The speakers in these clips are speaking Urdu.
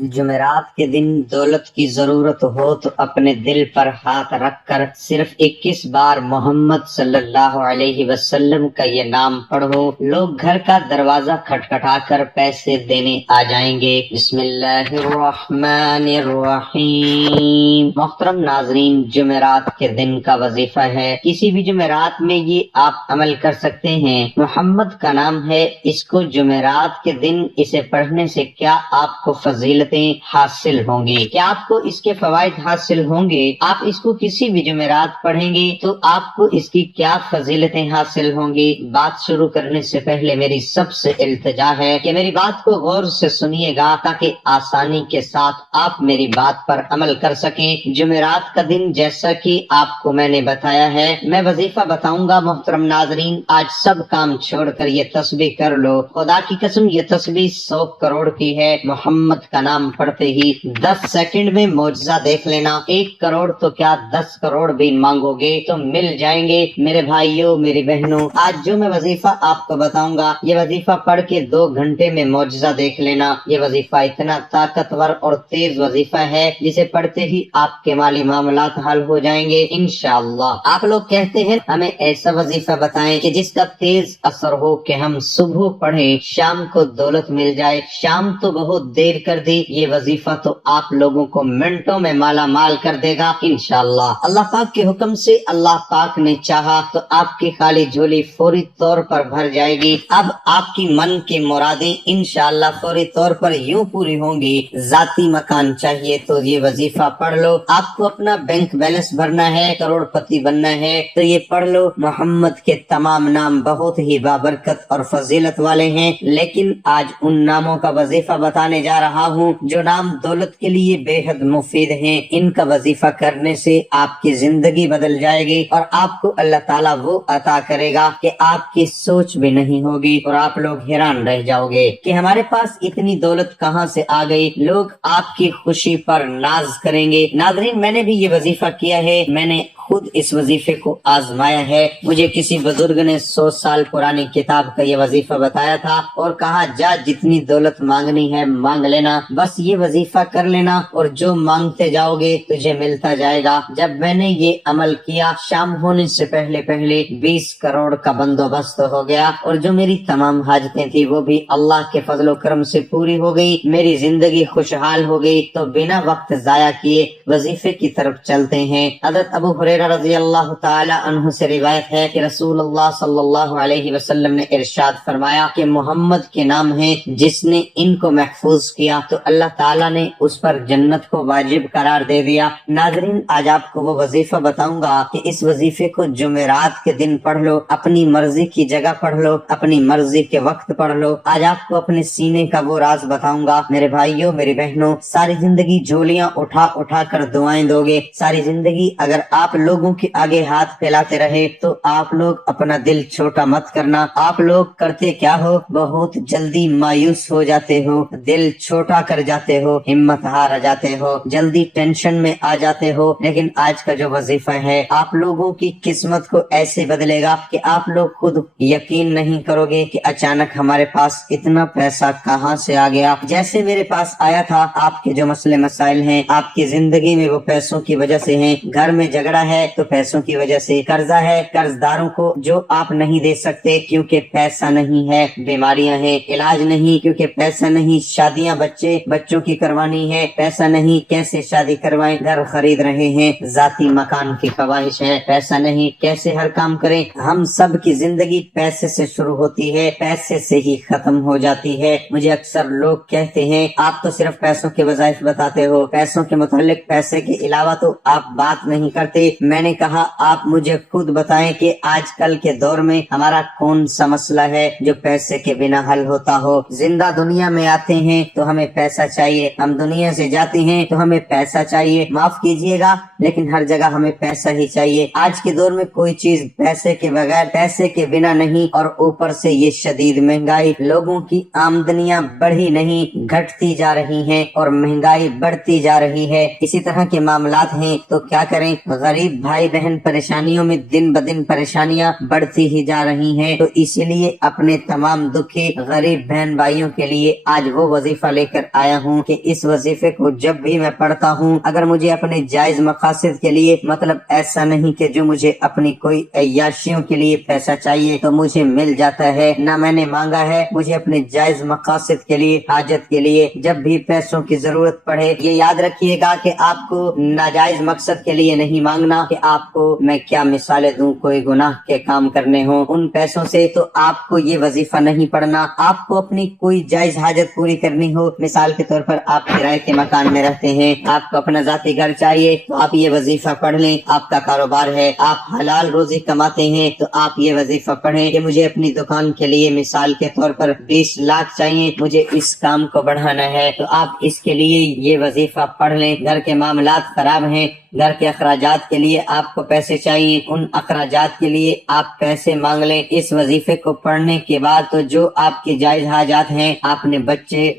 جمعرات کے دن دولت کی ضرورت ہو تو اپنے دل پر ہاتھ رکھ کر صرف 21 بار محمد صلی اللہ علیہ وسلم کا یہ نام پڑھو، لوگ گھر کا دروازہ کھٹکھٹا کر پیسے دینے آ جائیں گے۔ بسم اللہ الرحمن الرحیم۔ محترم ناظرین، جمعرات کے دن کا وظیفہ ہے، کسی بھی جمعرات میں یہ آپ عمل کر سکتے ہیں۔ محمد کا نام ہے، اس کو جمعرات کے دن اسے پڑھنے سے کیا آپ کو فضیلتیں حاصل ہوں گی، کیا آپ کو اس کے فوائد حاصل ہوں گے؟ آپ اس کو کسی بھی جمعرات پڑھیں گے تو آپ کو اس کی کیا فضیلتیں حاصل ہوں گی؟ بات شروع کرنے سے پہلے میری سب سے التجا ہے کہ میری بات کو غور سے سنیے گا تاکہ آسانی کے ساتھ آپ میری بات پر عمل کر سکیں۔ جمعرات کا دن جیسا کہ آپ کو میں نے بتایا ہے، میں وظیفہ بتاؤں گا۔ محترم ناظرین، آج سب کام چھوڑ کر یہ تسبیح کر لو، خدا کی قسم یہ تسبیح 100 کروڑ کی ہے۔ محمد کا نام پڑھتے ہی 10 سیکنڈ میں معجزہ دیکھ لینا۔ 1 کروڑ تو کیا 10 کروڑ بھی مانگو گے تو مل جائیں گے۔ میرے بھائیوں، میری بہنوں، آج جو میں وظیفہ آپ کو بتاؤں گا، یہ وظیفہ پڑھ کے 2 گھنٹے میں معجزہ دیکھ لینا۔ یہ وظیفہ اتنا طاقتور اور تیز وظیفہ ہے جسے پڑھتے ہی آپ کے مالی معاملات حل ہو جائیں گے انشاءاللہ۔ آپ لوگ کہتے ہیں ہمیں ایسا وظیفہ بتائیں کہ جس کا تیز اثر ہو کہ ہم صبح پڑھیں شام کو دولت مل جائے۔ شام تو بہت دیر کر دی، یہ وظیفہ تو آپ لوگوں کو منٹوں میں مالا مال کر دے گا انشاءاللہ۔ اللہ پاک کے حکم سے اللہ پاک نے چاہا تو آپ کی خالی جھولی فوری طور پر بھر جائے گی۔ اب آپ کی من کی مرادیں انشاءاللہ فوری طور پر یوں پوری ہوں گی۔ ذاتی مکان چاہیے تو یہ وظیفہ پڑھ لو۔ آپ کو اپنا بینک بیلنس بھرنا ہے، کروڑ پتی بننا ہے تو یہ پڑھ لو۔ محمد کے تمام نام بہت ہی بابرکت اور فضیلت والے ہیں، لیکن آج ان ناموں کا وظیفہ بتانے جا رہا ہوں جو نام دولت کے لیے بے حد مفید ہیں۔ ان کا وظیفہ کرنے سے آپ کی زندگی بدل جائے گی اور آپ کو اللہ تعالیٰ وہ عطا کرے گا کہ آپ کی سوچ بھی نہیں ہوگی، اور آپ لوگ حیران رہ جاؤ گے کہ ہمارے پاس اتنی دولت کہاں سے آ گئی۔ لوگ آپ کی خوشی پر ناز کریں گے۔ ناظرین، میں نے بھی یہ وظیفہ کیا ہے، میں نے خود اس وظیفے کو آزمایا ہے۔ مجھے کسی بزرگ نے 100 سال پرانی کتاب کا یہ وظیفہ بتایا تھا اور کہا جا جتنی دولت مانگنی ہے مانگ لینا، بس یہ وظیفہ کر لینا اور جو مانگتے جاؤ گے تجھے ملتا جائے گا۔ جب میں نے یہ عمل کیا، شام ہونے سے پہلے 20 کروڑ کا بندوبست ہو گیا اور جو میری تمام حاجتیں تھی وہ بھی اللہ کے فضل و کرم سے پوری ہو گئی، میری زندگی خوشحال ہو گئی۔ تو بنا وقت ضائع کیے وظیفے کی طرف چلتے ہیں۔ حضرت ابو ہریرہ رضی اللہ تعالی عنہ سے روایت ہے کہ رسول اللہ صلی اللہ علیہ وسلم نے ارشاد فرمایا کہ محمد کے نام ہیں، جس نے ان کو محفوظ کیا تو اللہ تعالیٰ نے اس پر جنت کو واجب قرار دے دیا۔ ناظرین، آج آپ کو وہ وظیفہ بتاؤں گا کہ اس وظیفے کو جمعرات کے دن پڑھ لو، اپنی مرضی کی جگہ پڑھ لو، اپنی مرضی کے وقت پڑھ لو۔ آج آپ کو اپنے سینے کا وہ راز بتاؤں گا۔ میرے بھائیوں، میری بہنوں، ساری زندگی جھولیاں اٹھا اٹھا کر دعائیں دو گے، ساری زندگی اگر آپ لوگوں کے آگے ہاتھ پھیلاتے رہے تو آپ لوگ اپنا دل چھوٹا مت کرنا۔ آپ لوگ کرتے کیا ہو؟ بہت جلدی مایوس ہو جاتے ہو، دل چھوٹا کر جاتے ہو، ہمت ہار جاتے ہو، جلدی ٹینشن میں آ جاتے ہو۔ لیکن آج کا جو وظیفہ ہے آپ لوگوں کی قسمت کو ایسے بدلے گا کہ آپ لوگ خود یقین نہیں کرو گے کہ اچانک ہمارے پاس اتنا پیسہ کہاں سے آ گیا۔ جیسے میرے پاس آیا تھا۔ آپ کے جو مسئلے مسائل ہیں آپ کی زندگی میں وہ پیسوں کی وجہ سے ہیں، گھر میں جھگڑا ہے تو پیسوں کی وجہ سے، قرضہ ہے قرض داروں کو جو آپ نہیں دے سکتے کیونکہ پیسہ نہیں ہے، بیماریاں ہیں علاج نہیں کیونکہ پیسہ نہیں، شادیاں بچوں کی کروانی ہے، پیسہ نہیں کیسے شادی کروائیں، گھر خرید رہے ہیں، ذاتی مکان کی خواہش ہے، پیسہ نہیں کیسے ہر کام کریں۔ ہم سب کی زندگی پیسے سے شروع ہوتی ہے، پیسے سے ہی ختم ہو جاتی ہے۔ مجھے اکثر لوگ کہتے ہیں آپ تو صرف پیسوں کے وظائف بتاتے ہو، پیسوں کے متعلق پیسے کے علاوہ تو آپ بات نہیں کرتے۔ میں نے کہا آپ مجھے خود بتائیں کہ آج کل کے دور میں ہمارا کون سا مسئلہ ہے جو پیسے کے بنا حل ہوتا ہو۔ زندہ دنیا میں آتے ہیں تو ہمیں پیسہ چاہیے، ہم دنیا سے جاتے ہیں تو ہمیں پیسہ چاہیے، معاف کیجئے گا لیکن ہر جگہ ہمیں پیسہ ہی چاہیے۔ آج کے دور میں کوئی چیز پیسے کے بغیر، پیسے کے بنا نہیں، اور اوپر سے یہ شدید مہنگائی، لوگوں کی آمدنیاں بڑھی نہیں گھٹتی جا رہی ہیں اور مہنگائی بڑھتی جا رہی ہے۔ اسی طرح کے معاملات ہیں تو کیا کریں؟ غریب غریب بھائی بہن پریشانیوں میں دن بدن پریشانیاں بڑھتی ہی جا رہی ہیں، تو اسی لیے اپنے تمام دکھی غریب بہن بھائیوں کے لیے آج وہ وظیفہ لے کر آیا ہوں کہ اس وظیفے کو جب بھی میں پڑھتا ہوں، اگر مجھے اپنے جائز مقاصد کے لیے، مطلب ایسا نہیں کہ جو مجھے اپنی کوئی عیاشیوں کے لیے پیسہ چاہیے تو مجھے مل جاتا ہے، نہ میں نے مانگا ہے، مجھے اپنے جائز مقاصد کے لیے، حاجت کے لیے جب بھی پیسوں کی ضرورت پڑے، یہ یاد رکھیے گا کہ آپ کو ناجائز مقصد کے لیے نہیں مانگنا کہ آپ کو میں کیا مثالیں دوں، کوئی گناہ کے کام کرنے ہوں ان پیسوں سے، تو آپ کو یہ وظیفہ نہیں پڑھنا۔ آپ کو اپنی کوئی جائز حاجت پوری کرنی ہو، مثال کے طور پر آپ کرائے کے مکان میں رہتے ہیں، آپ کو اپنا ذاتی گھر چاہیے تو آپ یہ وظیفہ پڑھ لیں۔ آپ کا کاروبار ہے، آپ حلال روزی کماتے ہیں تو آپ یہ وظیفہ پڑھیں کہ مجھے اپنی دکان کے لیے مثال کے طور پر 20 لاکھ چاہیے، مجھے اس کام کو بڑھانا ہے، تو آپ اس کے لیے یہ وظیفہ پڑھ لیں۔ گھر کے معاملات خراب ہیں، گھر کے اخراجات کے لیے آپ کو پیسے چاہیے، ان اخراجات کے لیے آپ پیسے مانگ لیں۔ اس وظیفے کو پڑھنے کے بعد تو جو آپ کی جائز حاجات ہیں، آپ نے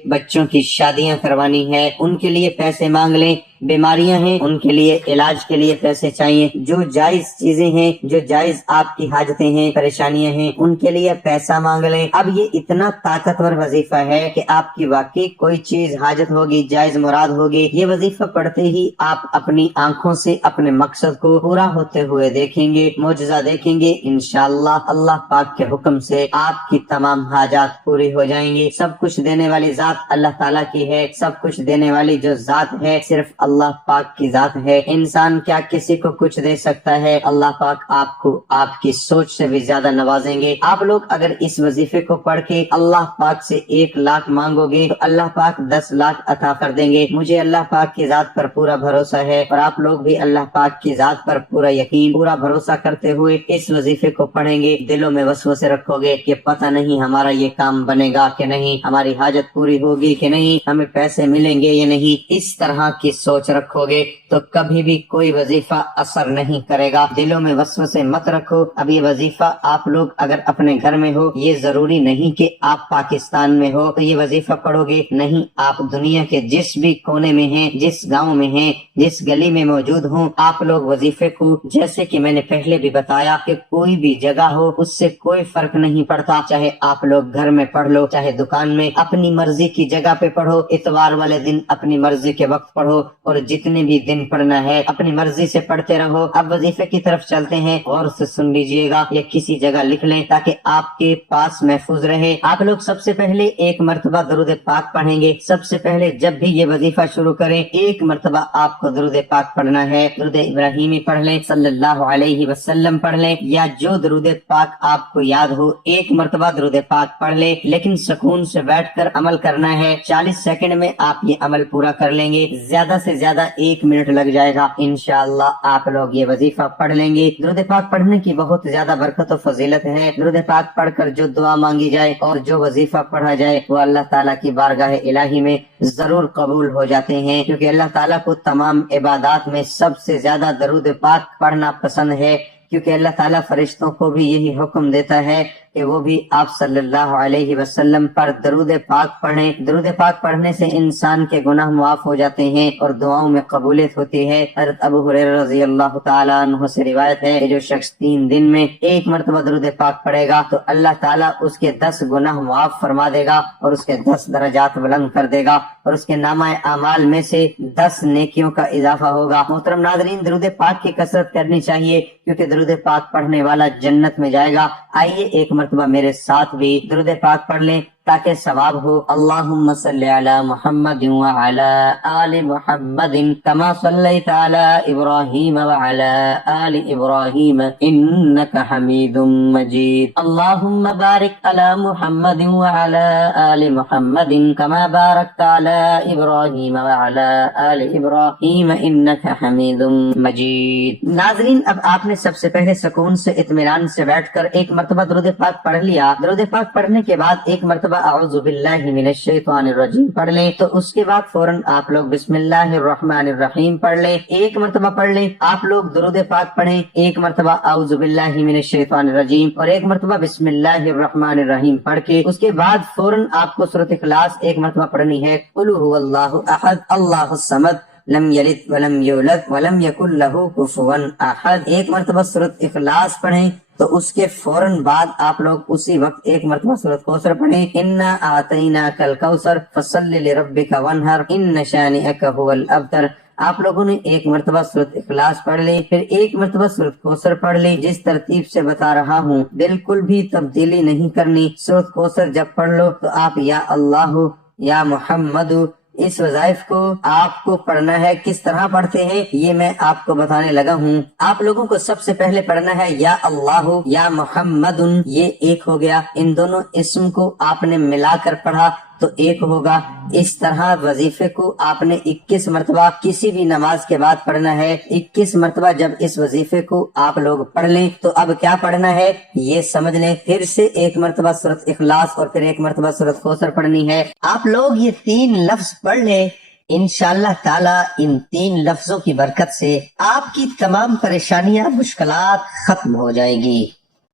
بچوں کی شادیاں کروانی ہے ان کے لیے پیسے مانگ لیں، بیماریاں ہیں ان کے لیے علاج کے لیے پیسے چاہیے، جو جائز چیزیں ہیں، جو جائز آپ کی حاجتیں ہیں، پریشانیاں ہیں، ان کے لیے پیسہ مانگ لیں۔ اب یہ اتنا طاقتور وظیفہ ہے کہ آپ کی واقعی کوئی چیز حاجت ہوگی، جائز مراد ہوگی، یہ وظیفہ پڑھتے ہی آپ اپنی آنکھوں سے اپنے مقصد کو پورا ہوتے ہوئے دیکھیں گے، معجزہ دیکھیں گے، انشاءاللہ اللہ پاک کے حکم سے آپ کی تمام حاجات پوری ہو جائیں گی۔ سب کچھ دینے والی ذات اللہ تعالیٰ کی ہے، سب کچھ دینے والی جو ذات ہے صرف اللہ پاک کی ذات ہے۔ انسان کیا کسی کو کچھ دے سکتا ہے؟ اللہ پاک آپ کو آپ کی سوچ سے بھی زیادہ نوازیں گے۔ آپ لوگ اگر اس وظیفے کو پڑھ کے اللہ پاک سے 1 لاکھ مانگو گے تو اللہ پاک 10 لاکھ عطا کر دیں گے۔ مجھے اللہ پاک کی ذات پر پورا بھروسہ ہے، اور آپ لوگ بھی اللہ پاک کی ذات پر پورا یقین، پورا بھروسہ کرتے ہوئے اس وظیفے کو پڑھیں گے۔ دلوں میں وسوسے رکھو گے کہ پتہ نہیں ہمارا یہ کام بنے گا کہ نہیں، ہماری حاجت پوری ہوگی کہ نہیں، ہمیں پیسے ملیں گے یا نہیں، اس طرح کی سوچ رکھو گے تو کبھی بھی کوئی وظیفہ اثر نہیں کرے گا۔ دلوں میں وسوسے مت رکھو۔ اب یہ وظیفہ آپ لوگ اگر اپنے گھر میں ہو، یہ ضروری نہیں کہ آپ پاکستان میں ہو تو یہ وظیفہ پڑھو گے، نہیں، آپ دنیا کے جس بھی کونے میں ہیں، جس گاؤں میں ہیں، جس گلی میں موجود ہوں، آپ لوگ وظیفے کو، جیسے کہ میں نے پہلے بھی بتایا کہ کوئی بھی جگہ ہو اس سے کوئی فرق نہیں پڑتا، چاہے آپ لوگ گھر میں پڑھ لو، چاہے دکان میں، اپنی مرضی کی جگہ پہ پڑھو، اتوار والے دن اپنی مرضی کے وقت پڑھو، اور جتنے بھی دن پڑھنا ہے اپنی مرضی سے پڑھتے رہو۔ اب وظیفے کی طرف چلتے ہیں، غور سے سن لیجئے گا یا کسی جگہ لکھ لیں تاکہ آپ کے پاس محفوظ رہے۔ آپ لوگ سب سے پہلے 1 مرتبہ درود پاک پڑھیں گے۔ سب سے پہلے جب بھی یہ وظیفہ شروع کریں 1 مرتبہ آپ کو درود پاک پڑھنا ہے۔ درود ابراہیمی پڑھ لیں، صلی اللہ علیہ وسلم پڑھ لیں، یا جو درود پاک آپ کو یاد ہو 1 مرتبہ درود پاک پڑھ لیں، لیکن سکون سے بیٹھ کر عمل کرنا ہے۔ 40 سیکنڈ میں آپ یہ عمل پورا کر لیں گے، زیادہ سے زیادہ 1 منٹ لگ جائے گا، انشاءاللہ آپ لوگ یہ وظیفہ پڑھ لیں گے۔ درود پاک پڑھنے کی بہت زیادہ برکت و فضیلت ہے۔ درود پاک پڑھ کر جو دعا مانگی جائے اور جو وظیفہ پڑھا جائے وہ اللہ تعالیٰ کی بارگاہ الہی میں ضرور قبول ہو جاتے ہیں، کیونکہ اللہ تعالیٰ کو تمام عبادات میں سب سے زیادہ درود پاک پڑھنا پسند ہے، کیونکہ اللہ تعالیٰ فرشتوں کو بھی یہی حکم دیتا ہے کہ وہ بھی آپ صلی اللہ علیہ وسلم پر درود پاک پڑھیں۔ درود پاک پڑھنے سے انسان کے گناہ معاف ہو جاتے ہیں اور دعاؤں میں قبولیت ہوتی ہے۔ حضرت ابو ہریرہ رضی اللہ تعالیٰ عنہ سے روایت ہے کہ جو شخص 3 دن میں 1 مرتبہ درود پاک پڑھے گا تو اللہ تعالیٰ اس کے 10 گناہ معاف فرما دے گا اور اس کے 10 درجات بلند کر دے گا، اور اس کے نامہ اعمال میں سے 10 نیکیوں کا اضافہ ہوگا۔ محترم ناظرین، درود پاک کی کثرت کرنی چاہیے، کیونکہ درود پاک پڑھنے والا جنت میں جائے گا۔ آئیے 1 مرتبہ میرے ساتھ بھی درود پاک پڑھ لیں تاکہ ثواب ہو۔ اللہم صلی علی محمد وعلی آل محمد کما صلیت علی ابراہیم وعلی آل ابراہیم انک حمید مجید۔ اللہم بارک علی محمد وعلی آل محمد کما بارکت علی ابراہیم وعلی آل ابراہیم انک حمید مجید۔ ناظرین، اب آپ نے سب سے پہلے سکون سے اطمینان سے بیٹھ کر 1 مرتبہ درود پاک پڑھ لیا۔ درود پاک پڑھنے کے بعد 1 مرتبہ اعوذ باللہ من الشیطان الرجیم پڑھ لیں، تو اس کے بعد فوراً آپ لوگ بسم اللہ الرحمن الرحیم پڑھ لیں، 1 مرتبہ پڑھ لیں۔ آپ لوگ درود پاک پڑھیں، 1 مرتبہ اعوذ باللہ من الشیطان الرجیم اور 1 مرتبہ بسم اللہ الرحمن الرحیم پڑھ کے اس کے بعد فوراً آپ کو سورۃ اخلاص 1 مرتبہ پڑھنی ہے۔ قل هو اللہ احد اللہ الصمد لم یلد ولم یولد ولم یکن لہ کفوا احد۔ ایک مرتبہ سورۃ اخلاص پڑھیں تو اس کے فوراً بعد آپ لوگ اسی وقت ایک مرتبہ سورۃ کوثر پڑھیں، انا اعطیناک الکوثر فصل لربک وانحر ان شانئک هو الابتر۔ آپ لوگوں نے ایک مرتبہ سورۃ اخلاص پڑھ لی، پھر ایک مرتبہ سورۃ کوثر پڑھ لی۔ جس ترتیب سے بتا رہا ہوں بالکل بھی تبدیلی نہیں کرنی۔ سورۃ کوثر جب پڑھ لو تو آپ یا اللہ یا محمد اس وظائف کو آپ کو پڑھنا ہے۔ کس طرح پڑھتے ہیں یہ میں آپ کو بتانے لگا ہوں۔ آپ لوگوں کو سب سے پہلے پڑھنا ہے یا اللہ یا محمد، یہ ایک ہو گیا۔ ان دونوں اسم کو آپ نے ملا کر پڑھا تو ایک ہوگا۔ اس طرح وظیفے کو آپ نے 21 مرتبہ کسی بھی نماز کے بعد پڑھنا ہے۔ 21 مرتبہ جب اس وظیفے کو آپ لوگ پڑھ لیں تو اب کیا پڑھنا ہے یہ سمجھ لیں۔ پھر سے ایک مرتبہ سورۃ اخلاص اور پھر ایک مرتبہ سورۃ کوثر پڑھنی ہے۔ آپ لوگ یہ 3 لفظ پڑھ لیں، انشاءاللہ تعالی ان 3 لفظوں کی برکت سے آپ کی تمام پریشانیاں مشکلات ختم ہو جائیں گی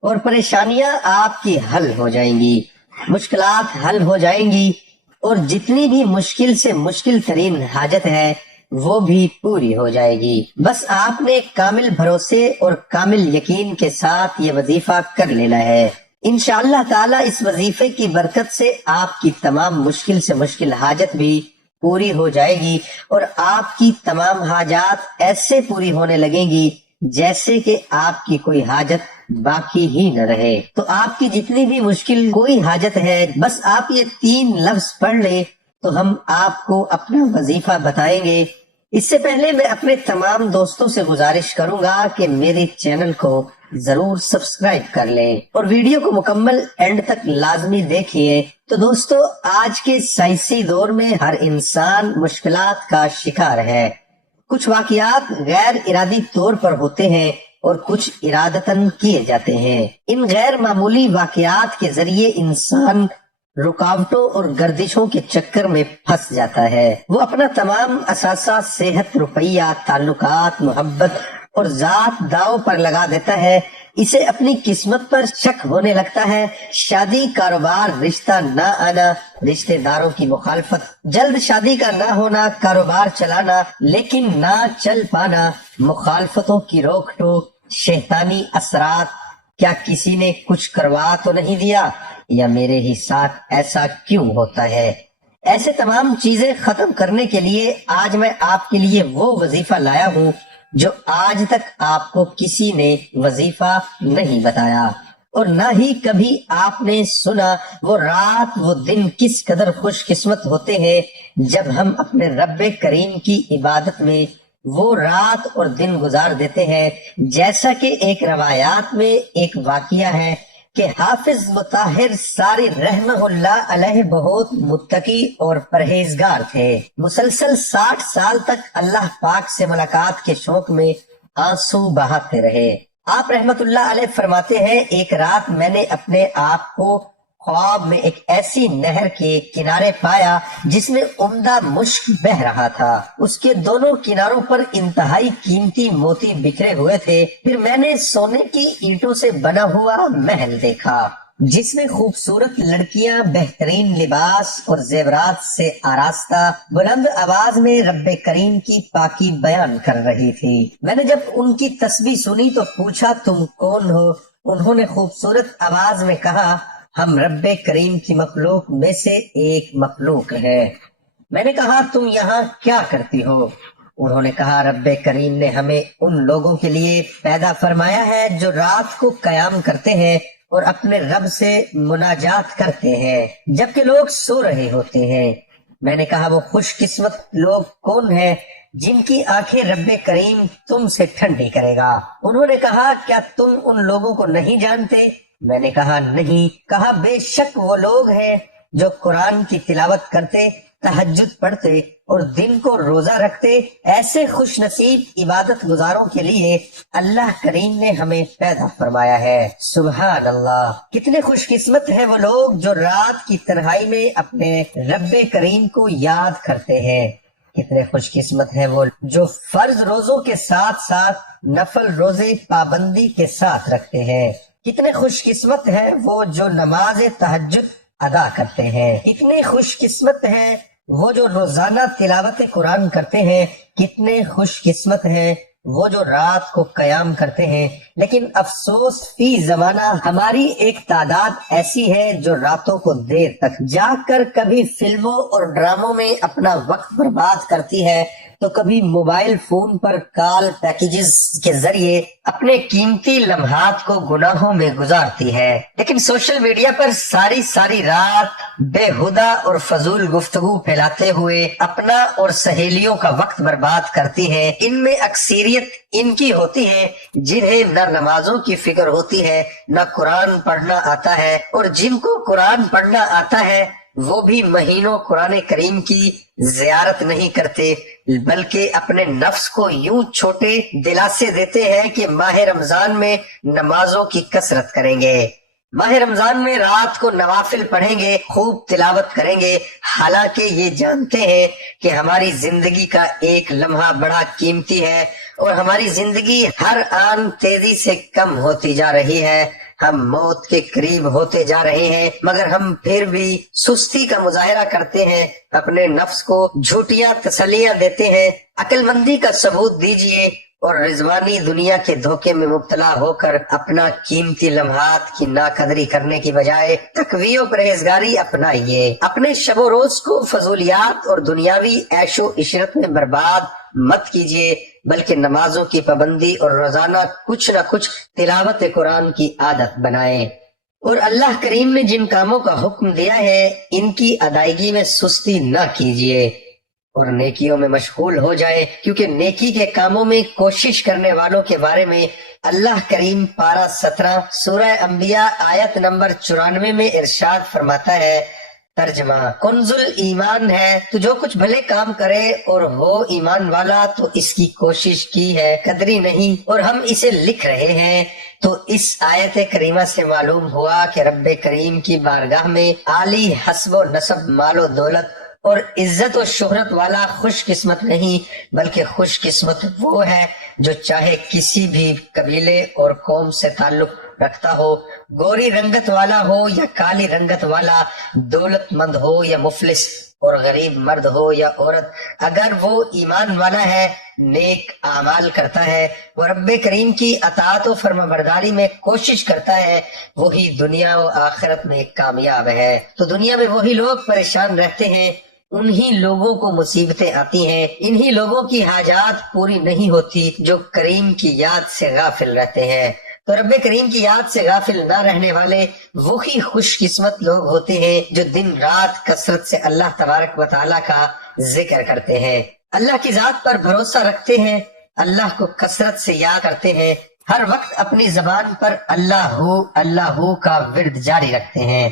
اور پریشانیاں آپ کی حل ہو جائیں گی، مشکلات حل ہو جائیں گی، اور جتنی بھی مشکل سے مشکل ترین حاجت ہے وہ بھی پوری ہو جائے گی۔ بس آپ نے کامل بھروسے اور کامل یقین کے ساتھ یہ وظیفہ کر لینا ہے۔ انشاءاللہ تعالی اس وظیفے کی برکت سے آپ کی تمام مشکل سے مشکل حاجت بھی پوری ہو جائے گی اور آپ کی تمام حاجات ایسے پوری ہونے لگیں گی جیسے کہ آپ کی کوئی حاجت باقی ہی نہ رہے۔ تو آپ کی جتنی بھی مشکل کوئی حاجت ہے بس آپ یہ 3 لفظ پڑھ لیں تو ہم آپ کو اپنا وظیفہ بتائیں گے۔ اس سے پہلے میں اپنے تمام دوستوں سے گزارش کروں گا کہ میرے چینل کو ضرور سبسکرائب کر لیں اور ویڈیو کو مکمل اینڈ تک لازمی دیکھیے۔ تو دوستو آج کے سائنسی دور میں ہر انسان مشکلات کا شکار ہے۔ کچھ واقعات غیر ارادی طور پر ہوتے ہیں اور کچھ ارادتاً کیے جاتے ہیں۔ ان غیر معمولی واقعات کے ذریعے انسان رکاوٹوں اور گردشوں کے چکر میں پھنس جاتا ہے۔ وہ اپنا تمام اثاثہ صحت، روپیہ، تعلقات، محبت اور ذات داؤ پر لگا دیتا ہے۔ اسے اپنی قسمت پر شک ہونے لگتا ہے۔ شادی، کاروبار، رشتہ نہ آنا، رشتہ داروں کی مخالفت، جلد شادی کا نہ ہونا، کاروبار چلانا لیکن نہ چل پانا، مخالفتوں کی روک ٹوک، شیطانی اثرات، کیا کسی نے کچھ کروا تو نہیں دیا، یا میرے ہی ساتھ ایسا کیوں ہوتا ہے۔ ایسے تمام چیزیں ختم کرنے کے لیے آج میں آپ کے لیے وہ وظیفہ لایا ہوں جو آج تک آپ کو کسی نے وظیفہ نہیں بتایا اور نہ ہی کبھی آپ نے سنا۔ وہ رات وہ دن کس قدر خوش قسمت ہوتے ہیں جب ہم اپنے رب کریم کی عبادت میں وہ رات اور دن گزار دیتے ہیں۔ جیسا کہ ایک روایات میں ایک واقعہ ہے کہ حافظ مطہر ساری رحمہ اللہ علیہ بہت متقی اور پرہیزگار تھے۔ مسلسل 60 سال تک اللہ پاک سے ملاقات کے شوق میں آنسو بہاتے رہے۔ آپ رحمت اللہ علیہ فرماتے ہیں، ایک رات میں نے اپنے آپ کو خواب میں ایک ایسی نہر کے کنارے پایا جس میں عمدہ مشک بہہ رہا تھا۔ اس کے دونوں کناروں پر انتہائی قیمتی موتی بکھرے ہوئے تھے۔ پھر میں نے سونے کی اینٹوں سے بنا ہوا محل دیکھا جس میں خوبصورت لڑکیاں بہترین لباس اور زیورات سے آراستہ بلند آواز میں رب کریم کی پاکی بیان کر رہی تھی۔ میں نے جب ان کی تسبیح سنی تو پوچھا، تم کون ہو؟ انہوں نے خوبصورت آواز میں کہا، ہم رب کریم کی مخلوق میں سے ایک مخلوق ہے۔ میں نے کہا، تم یہاں کیا کرتی ہو؟ انہوں نے کہا، رب کریم نے ہمیں ان لوگوں کے لیے پیدا فرمایا ہے جو رات کو قیام کرتے ہیں اور اپنے رب سے مناجات کرتے ہیں جبکہ لوگ سو رہے ہوتے ہیں۔ میں نے کہا، وہ خوش قسمت لوگ کون ہیں جن کی آنکھیں رب کریم تم سے ٹھنڈی کرے گا؟ انہوں نے کہا، کیا تم ان لوگوں کو نہیں جانتے؟ میں نے کہا، نہیں۔ کہا، بے شک وہ لوگ ہیں جو قرآن کی تلاوت کرتے، تہجد پڑھتے اور دن کو روزہ رکھتے۔ ایسے خوش نصیب عبادت گزاروں کے لیے اللہ کریم نے ہمیں پیدا فرمایا ہے۔ سبحان اللہ، کتنے خوش قسمت ہیں وہ لوگ جو رات کی تنہائی میں اپنے رب کریم کو یاد کرتے ہیں۔ کتنے خوش قسمت ہیں وہ جو فرض روزوں کے ساتھ ساتھ نفل روزے پابندی کے ساتھ رکھتے ہیں۔ کتنے خوش قسمت ہیں وہ جو نماز تہجد ادا کرتے ہیں۔ کتنے خوش قسمت ہیں وہ جو روزانہ تلاوت قرآن کرتے ہیں کتنے خوش قسمت ہیں، وہ جو رات کو قیام کرتے ہیں، لیکن افسوس فی زمانہ ہماری ایک تعداد ایسی ہے جو راتوں کو دیر تک جاگ کر کبھی فلموں اور ڈراموں میں اپنا وقت برباد کرتی ہے تو کبھی موبائل فون پر کال پیکیجز کے ذریعے اپنے قیمتی لمحات کو گناہوں میں گزارتی ہے، لیکن سوشل میڈیا پر ساری رات بےہودہ اور فضول گفتگو پھیلاتے ہوئے اپنا اور سہیلیوں کا وقت برباد کرتی ہے۔ ان میں اکثریت ان کی ہوتی ہے جنہیں نہ نمازوں کی فکر ہوتی ہے، نہ قرآن پڑھنا آتا ہے، اور جن کو قرآن پڑھنا آتا ہے وہ بھی مہینوں قرآن کریم کی زیارت نہیں کرتے، بلکہ اپنے نفس کو یوں چھوٹے دلاسے دیتے ہیں کہ ماہ رمضان میں نمازوں کی کثرت کریں گے، ماہ رمضان میں رات کو نوافل پڑھیں گے، خوب تلاوت کریں گے، حالانکہ یہ جانتے ہیں کہ ہماری زندگی کا ایک لمحہ بڑا قیمتی ہے اور ہماری زندگی ہر آن تیزی سے کم ہوتی جا رہی ہے، ہم موت کے قریب ہوتے جا رہے ہیں، مگر ہم پھر بھی سستی کا مظاہرہ کرتے ہیں، اپنے نفس کو جھوٹیاں تسلیاں دیتے ہیں۔ عقل مندی کا ثبوت دیجئے اور رضوانی دنیا کے دھوکے میں مبتلا ہو کر اپنا قیمتی لمحات کی ناقدری کرنے کی بجائے تقوی و پرہیزگاری اپنائیے، اپنے شب و روز کو فضولیات اور دنیاوی عیش و عشرت میں برباد مت کیجیے، بلکہ نمازوں کی پابندی اور روزانہ کچھ نہ کچھ تلاوت قرآن کی عادت بنائیں، اور اللہ کریم نے جن کاموں کا حکم دیا ہے ان کی ادائیگی میں سستی نہ کیجیے اور نیکیوں میں مشغول ہو جائے، کیونکہ نیکی کے کاموں میں کوشش کرنے والوں کے بارے میں اللہ کریم پارہ 17 سورہ انبیاء آیت نمبر 94 میں ارشاد فرماتا ہے، ترجمہ کنز ایمان ہے، تو جو کچھ بھلے کام کرے اور ہو ایمان والا تو اس کی کوشش کی ہے قدری نہیں، اور ہم اسے لکھ رہے ہیں۔ تو اس آیت کریمہ سے معلوم ہوا کہ رب کریم کی بارگاہ میں عالی حسب و نسب، مال و دولت اور عزت و شہرت والا خوش قسمت نہیں، بلکہ خوش قسمت وہ ہے جو چاہے کسی بھی قبیلے اور قوم سے تعلق رکھتا ہو، گوری رنگت والا ہو یا کالی رنگت والا، دولت مند ہو یا مفلس، اور غریب مرد ہو یا عورت، اگر وہ ایمان والا ہے، نیک اعمال کرتا ہے، وہ رب کریم کی اطاعت و فرما برداری میں کوشش کرتا ہے، وہی دنیا و آخرت میں کامیاب ہے۔ تو دنیا میں وہی لوگ پریشان رہتے ہیں، انہی لوگوں کو مصیبتیں آتی ہیں، انہی لوگوں کی حاجات پوری نہیں ہوتی جو کریم کی یاد سے غافل رہتے ہیں۔ تو رب کریم کی یاد سے غافل نہ رہنے والے وہی خوش قسمت لوگ ہوتے ہیں جو دن رات کثرت سے اللہ تبارک و تعالیٰ کا ذکر کرتے ہیں، اللہ کی ذات پر بھروسہ رکھتے ہیں، اللہ کو کثرت سے یاد کرتے ہیں، ہر وقت اپنی زبان پر اللہ ہو کا ورد جاری رکھتے ہیں۔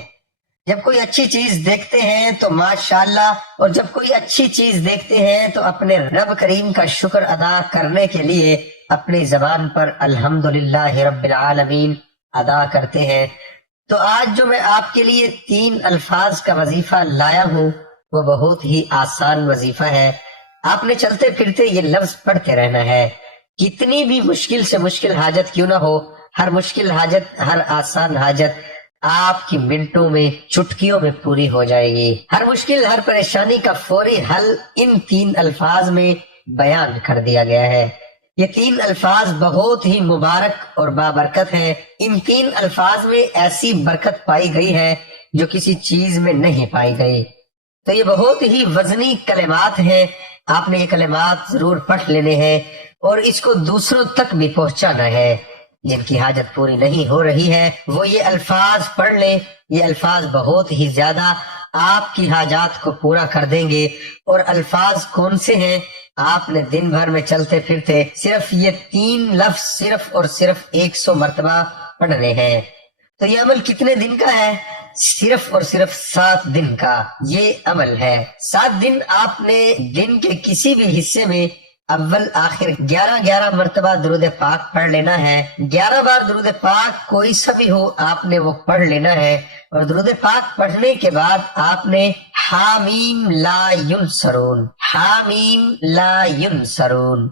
جب کوئی اچھی چیز دیکھتے ہیں تو ماشاءاللہ، اور جب کوئی اچھی چیز دیکھتے ہیں تو اپنے رب کریم کا شکر ادا کرنے کے لیے اپنی زبان پر الحمدللہ رب العالمین ادا کرتے ہیں۔ تو آج جو میں آپ کے لیے 3 الفاظ کا وظیفہ لایا ہوں وہ بہت ہی آسان وظیفہ ہے، آپ نے چلتے پھرتے یہ لفظ پڑھتے رہنا ہے، کتنی بھی مشکل سے مشکل حاجت کیوں نہ ہو، ہر مشکل حاجت، ہر آسان حاجت آپ کی منٹوں میں، چٹکیوں میں پوری ہو جائے گی۔ ہر مشکل، ہر پریشانی کا فوری حل ان 3 الفاظ میں بیان کر دیا گیا ہے۔ یہ 3 الفاظ بہت ہی مبارک اور بابرکت ہیں، ان 3 الفاظ میں ایسی برکت پائی گئی ہے جو کسی چیز میں نہیں پائی گئی۔ تو یہ بہت ہی وزنی کلمات ہیں، آپ نے یہ کلمات ضرور پڑھ لینے ہیں اور اس کو دوسروں تک بھی پہنچانا ہے۔ جن کی حاجت پوری نہیں ہو رہی ہے وہ یہ الفاظ پڑھ لیں، یہ الفاظ بہت ہی زیادہ آپ کی حاجات کو پورا کر دیں گے۔ اور الفاظ کون سے ہیں؟ آپ نے دن بھر میں چلتے پھرتے صرف یہ 3 لفظ صرف اور صرف 100 مرتبہ پڑھنے ہیں۔ تو یہ عمل کتنے دن کا ہے؟ صرف اور صرف 7 دن کا یہ عمل ہے۔ 7 دن آپ نے دن کے کسی بھی حصے میں اول آخر 11 مرتبہ درود پاک پڑھ لینا ہے۔ 11 بار درود پاک کوئی سا بھی ہو آپ نے وہ پڑھ لینا ہے، اور درود پاک پڑھنے کے بعد آپ نے حامیم لا ینصرون، حامیم لا ینصرون،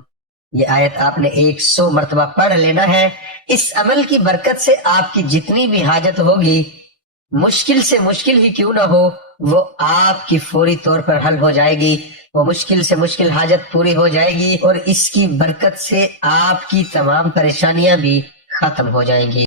یہ آیت آپ نے 100 مرتبہ پڑھ لینا ہے۔ اس عمل کی برکت سے آپ کی جتنی بھی حاجت ہوگی، مشکل سے مشکل ہی کیوں نہ ہو، وہ آپ کی فوری طور پر حل ہو جائے گی، وہ مشکل سے مشکل حاجت پوری ہو جائے گی، اور اس کی برکت سے آپ کی تمام پریشانیاں بھی ختم ہو جائیں گی۔